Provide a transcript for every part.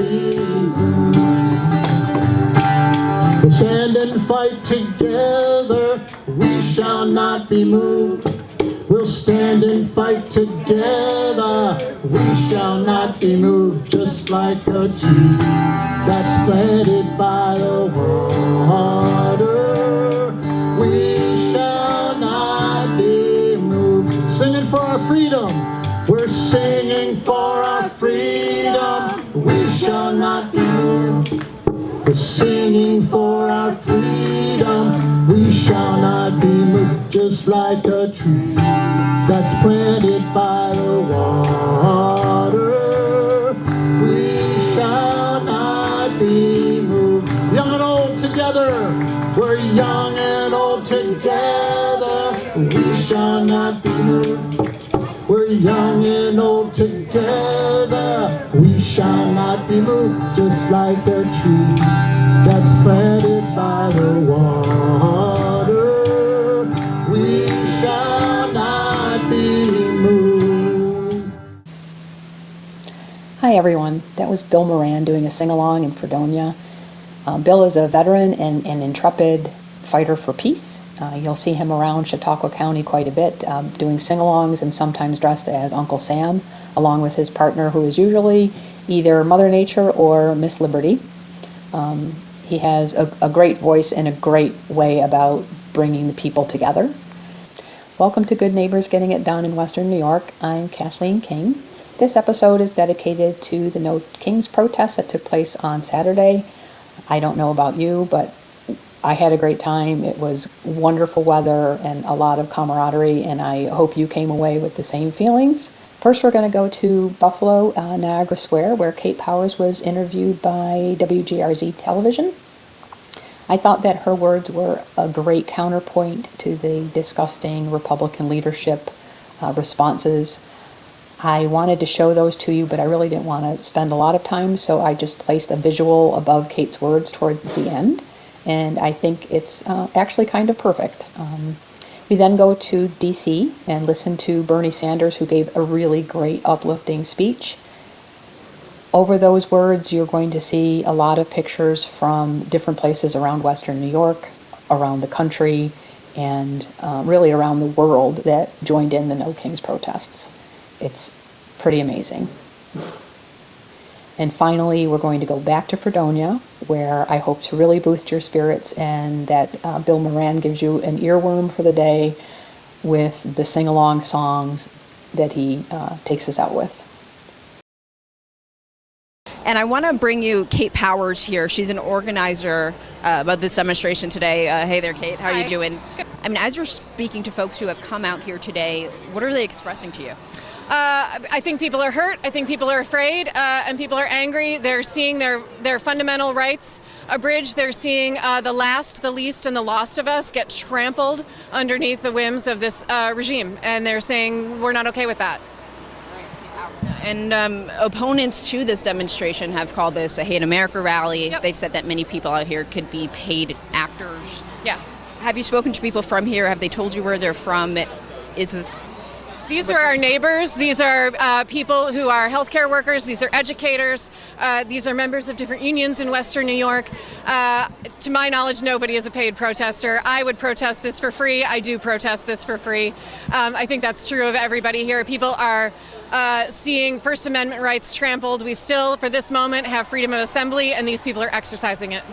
be moved. We'll stand and fight together, we shall not be moved. We'll stand and fight together, we shall not be moved. Just like a tree that's planted by the water, we shall not be moved. Singing for our freedom, we're singing for our freedom, we shall not be moved. We're singing for our freedom, we shall not be moved. Just like a tree that's planted by the water, we shall not be moved. Young and old together, we're young and old together, we shall not be moved. We're young and old together, we shall not be moved. Just like a tree that's planted by the water, we shall not be moved. Hi everyone, that was Bill Moran doing a sing-along in Fredonia. Bill is a veteran and an intrepid fighter for peace. You'll see him around Chautauqua County quite a bit, doing sing-alongs and sometimes dressed as Uncle Sam, along with his partner, who is usually either Mother Nature or Miss Liberty. He has a great voice and a great way about bringing the people together. Welcome to Good Neighbors Getting It Done in Western New York. I'm Kathleen King. This episode is dedicated to the No Kings protest that took place on Saturday. I don't know about you, but I had a great time. It was wonderful weather and a lot of camaraderie, and I hope you came away with the same feelings. First, we're going to go to Buffalo, Niagara Square, where Kate Powers was interviewed by WGRZ television. I thought that her words were a great counterpoint to the disgusting Republican leadership responses. I wanted to show those to you, but I really didn't want to spend a lot of time, so I just placed a visual above Kate's words towards the end. And I think it's actually kind of perfect. We then go to D.C. and listen to Bernie Sanders, who gave a really great, uplifting speech. Over those words, you're going to see a lot of pictures from different places around Western New York, around the country, and really around the world that joined in the No Kings protests. It's pretty amazing. And finally, we're going to go back to Fredonia, where I hope to really boost your spirits, and that Bill Moran gives you an earworm for the day with the sing-along songs that he takes us out with. And I want to bring you Kate Powers here. She's an organizer of this demonstration today. Hey there, Kate. How are you doing? I mean, as you're speaking to folks who have come out here today, what are they expressing to you? I think people are hurt. I think people are afraid, and people are angry. They're seeing their fundamental rights abridged. They're seeing the last, the least, and the lost of us get trampled underneath the whims of this regime, and they're saying we're not okay with that. And opponents to this demonstration have called this a Hate America rally. Yep. They've said that many people out here could be paid actors. Yeah. Have you spoken to people from here? Have they told you where they're from? Is this... These are our neighbors. These are people who are healthcare workers. These are educators. These are members of different unions in Western New York. To my knowledge, nobody is a paid protester. I would protest this for free. I do protest this for free. I think that's true of everybody here. People are seeing First Amendment rights trampled. We still, for this moment, have freedom of assembly, and these people are exercising it.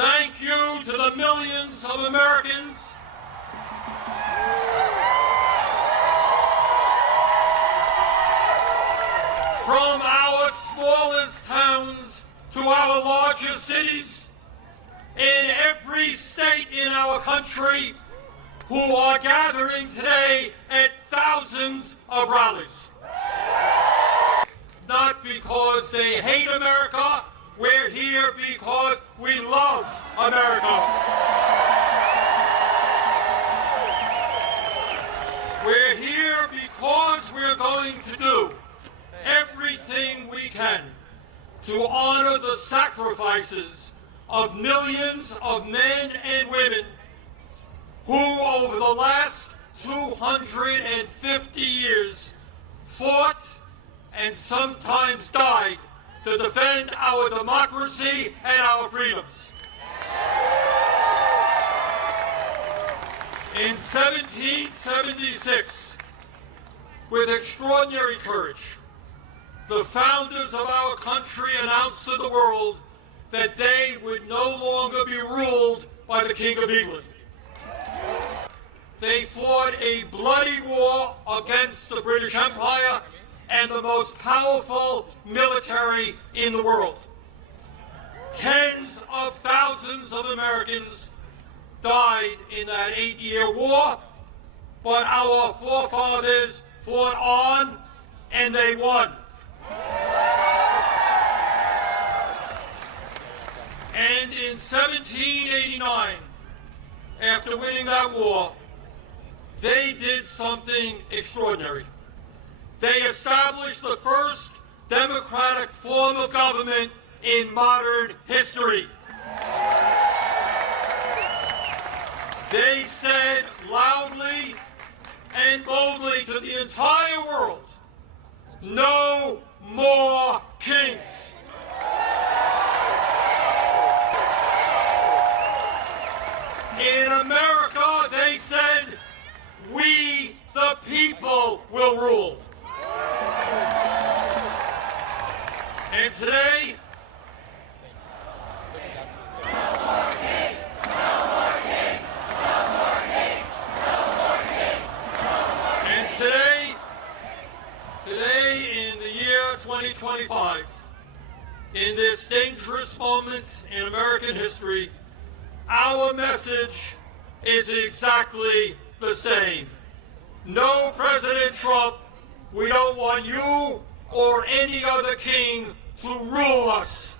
Thank you to the millions of Americans from our smallest towns to our largest cities in every state in our country who are gathering today at thousands of rallies. Not because they hate America, we're here because we love America. We're here because we're going to do everything we can to honor the sacrifices of millions of men and women who over the last 250 years fought and sometimes died to defend our democracy and our freedoms. In 1776, with extraordinary courage, the founders of our country announced to the world that they would no longer be ruled by the King of England. They fought a bloody war against the British Empire and the most powerful military in the world. Tens of thousands of Americans died in that 8-year war, but our forefathers fought on and they won. And in 1789, after winning that war, they did something extraordinary. They established the first democratic form of government in modern history. They said loudly and boldly to the entire world, no more kings. In America, they said, we the people will rule. And today, today in the year 2025, in this dangerous moment in American history, our message is exactly the same. No, President Trump, we don't want you or any other king to rule us.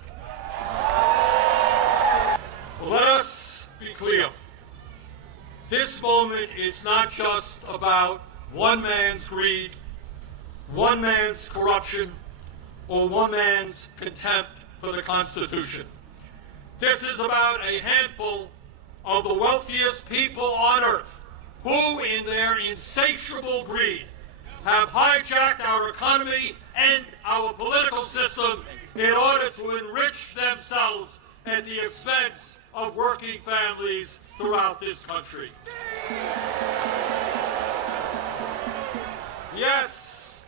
Let us be clear. This moment is not just about one man's greed, one man's corruption, or one man's contempt for the Constitution. This is about a handful of the wealthiest people on earth who, in their insatiable greed, have hijacked our economy and our political system in order to enrich themselves at the expense of working families throughout this country. Yes,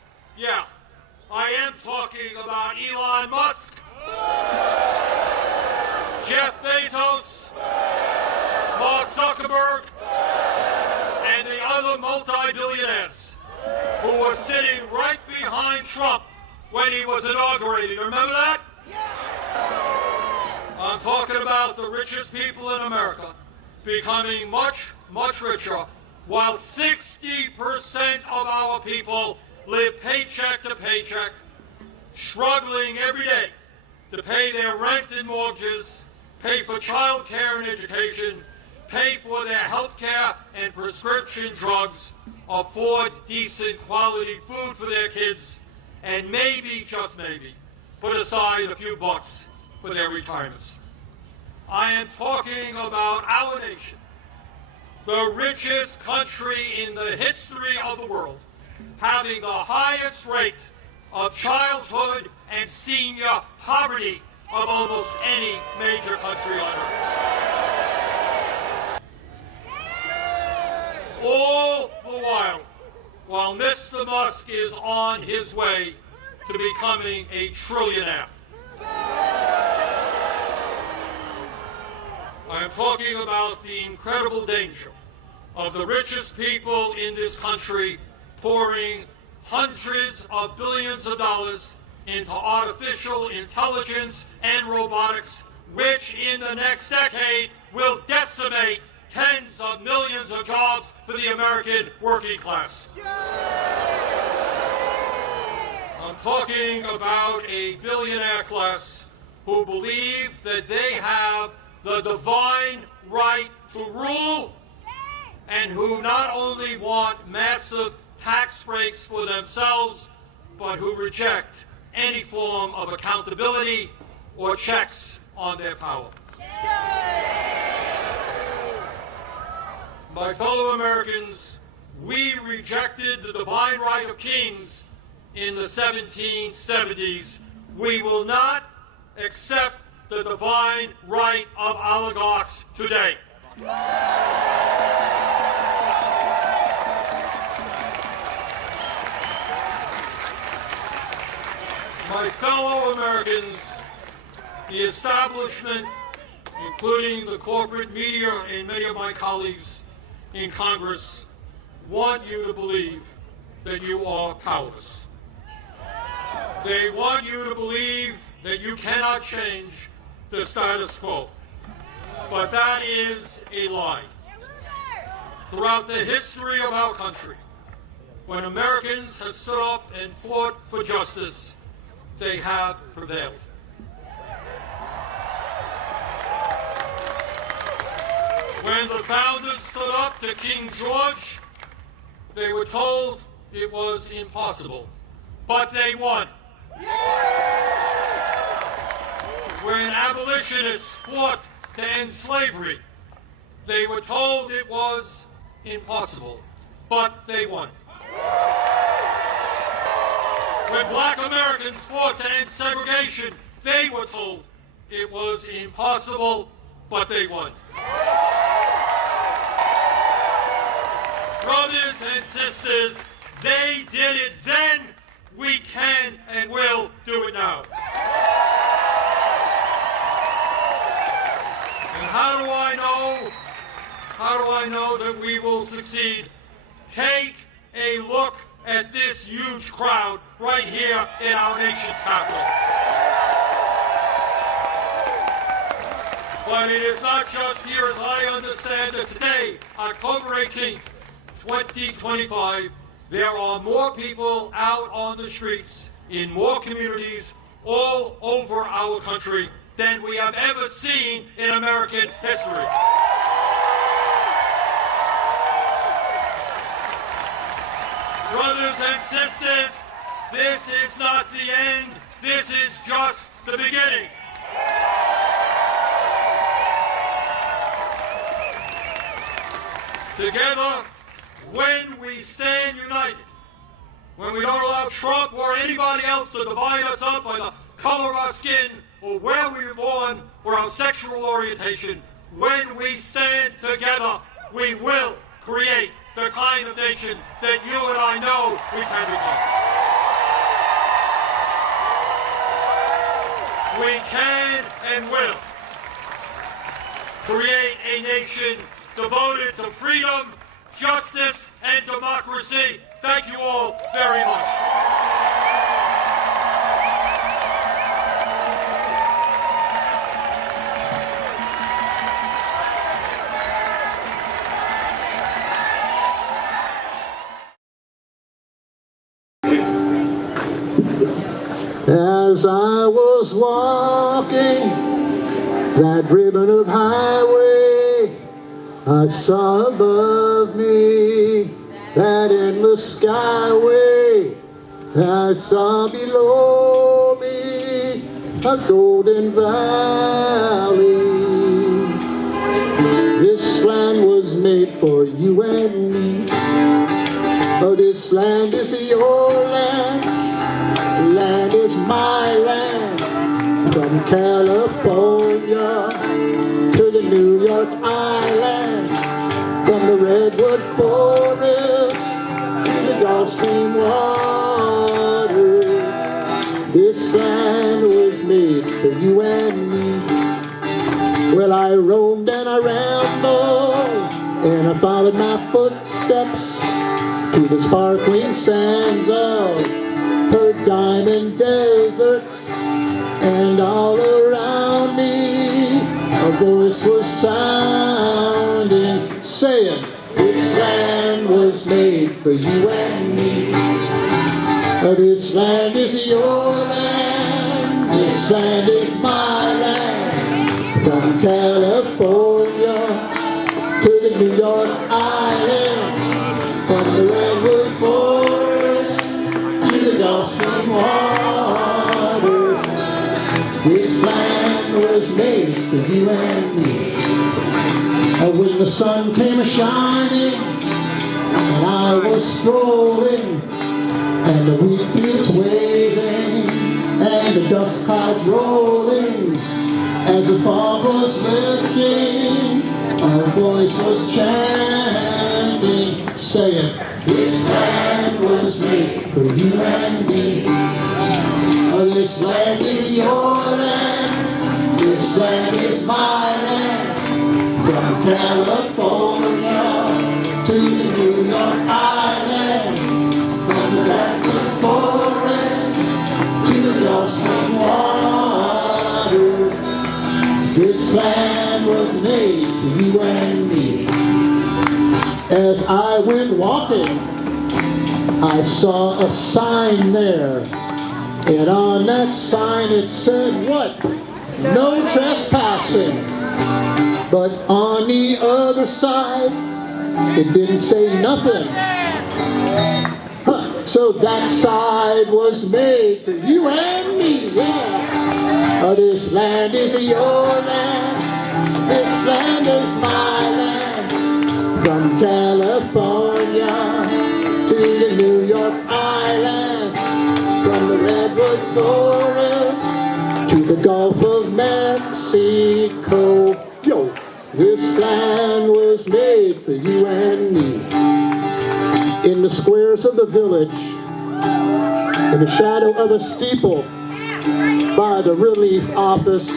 I am talking about Elon Musk, Jeff Bezos, Mark Zuckerberg, and the other multi-billionaires who were sitting right behind Trump when he was inaugurated. Remember that? I'm talking about the richest people in America becoming much, much richer, while 60% of our people live paycheck to paycheck, struggling every day to pay their rent and mortgages, pay for child care and education, pay for their health care and prescription drugs, afford decent quality food for their kids, and maybe, just maybe, put aside a few bucks for their retirements. I am talking about our nation, the richest country in the history of the world, having the highest rate of childhood and senior poverty of almost any major country on earth. All the while Mr. Musk is on his way to becoming a trillionaire. I am talking about the incredible danger of the richest people in this country pouring hundreds of billions of dollars into artificial intelligence and robotics, which in the next decade will decimate tens of millions of jobs for the American working class. I'm talking about a billionaire class who believe that they have the divine right to rule, and who not only want massive tax breaks for themselves, but who reject any form of accountability or checks on their power. My fellow Americans, we rejected the divine right of kings in the 1770s. We will not accept the divine right of oligarchs today. My fellow Americans, the establishment, including the corporate media and many of my colleagues in Congress, want you to believe that you are powerless. They want you to believe that you cannot change the status quo. But that is a lie. Throughout the history of our country, when Americans have stood up and fought for justice, they have prevailed. When the founders stood up to King George, they were told it was impossible, but they won. When abolitionists fought to end slavery, they were told it was impossible, but they won. When black Americans fought to end segregation, they were told it was impossible, but they won. Brothers and sisters, they did it then, we can and will do it now. And how do I know that we will succeed? Take a look at this huge crowd right here in our nation's capital. But it is not just here, as I understand it today, October 18th, 2025, there are more people out on the streets in more communities all over our country than we have ever seen in American history. Brothers and sisters, this is not the end, this is just the beginning. Together, when we stand united, when we don't allow Trump or anybody else to divide us up by the color of our skin or where we were born or our sexual orientation, when we stand together, we will create the kind of nation that you and I know we can become. We can and will create a nation devoted to freedom, justice, and democracy. Thank you all very much. As I was walking that ribbon of highway, I saw above me that endless skyway. I saw below me a golden valley. This land was made for you and me. Oh, this land is your land. Land is my land. From California to the New York Island, from the redwood forest to the Gulf Stream water. This land was made for you and me. Well, I roamed and I rambled, and I followed my footsteps to the sparkling sands of her diamond deserts, and all around me a voice was sounding, saying, this land was made for you and me. This land is your land, this land is my land. From California to the New York Island, from the redwood forest to the Gulf Stream water. This land was made for you and me. When the sun came a-shining and I was strolling, and the wheat fields waving, and the dust clouds rolling, as the fog was lifting, our voice was chanting, saying, this land was made for you and me. This land is your land, this land is my land. From California to the New York Island, from the Atlantic forest to the Gulf Stream water, this land was made for you and me. As I went walking, I saw a sign there, and on that sign it said, what? No trespassing. But on the other side, it didn't say nothing. So that side was made for you and me, yeah. This land is your land, this land is my land. From California to the New York Island, from the redwood forest to the Gulf of Mexico. Yo, this land was made for you and me. In the squares of the village, in the shadow of a steeple, by the relief office,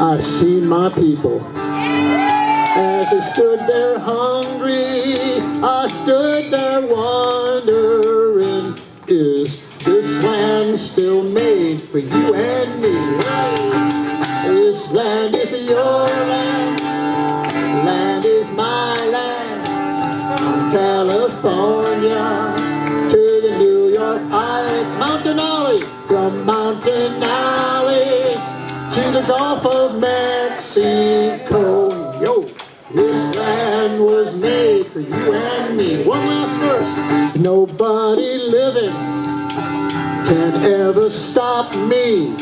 I seen my people. As they stood there hungry, I stood there wondering, is this land still made for you and me? This land is your land, land is my land. From California to the New York Islands, Mountain Alley, from Mountain Alley to the Gulf of Mexico. Yo, this land was made for you and me. One last verse. Nobody living can ever stop me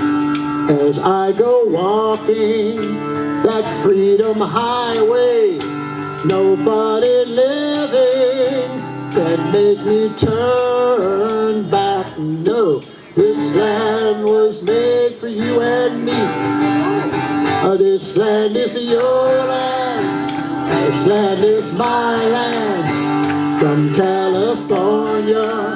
as I go walking that freedom highway. Nobody living can make me turn back. No, this land was made for you and me. This land is your land, this land is my land. From California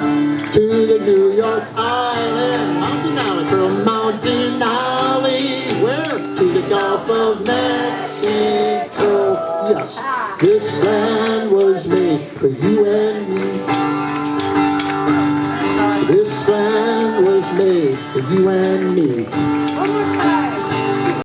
to the New York Island, Mountain Alley, from Mountain Alley, where? To the Gulf of Mexico. Yes, this land was made for you and me. This land was made for you and me.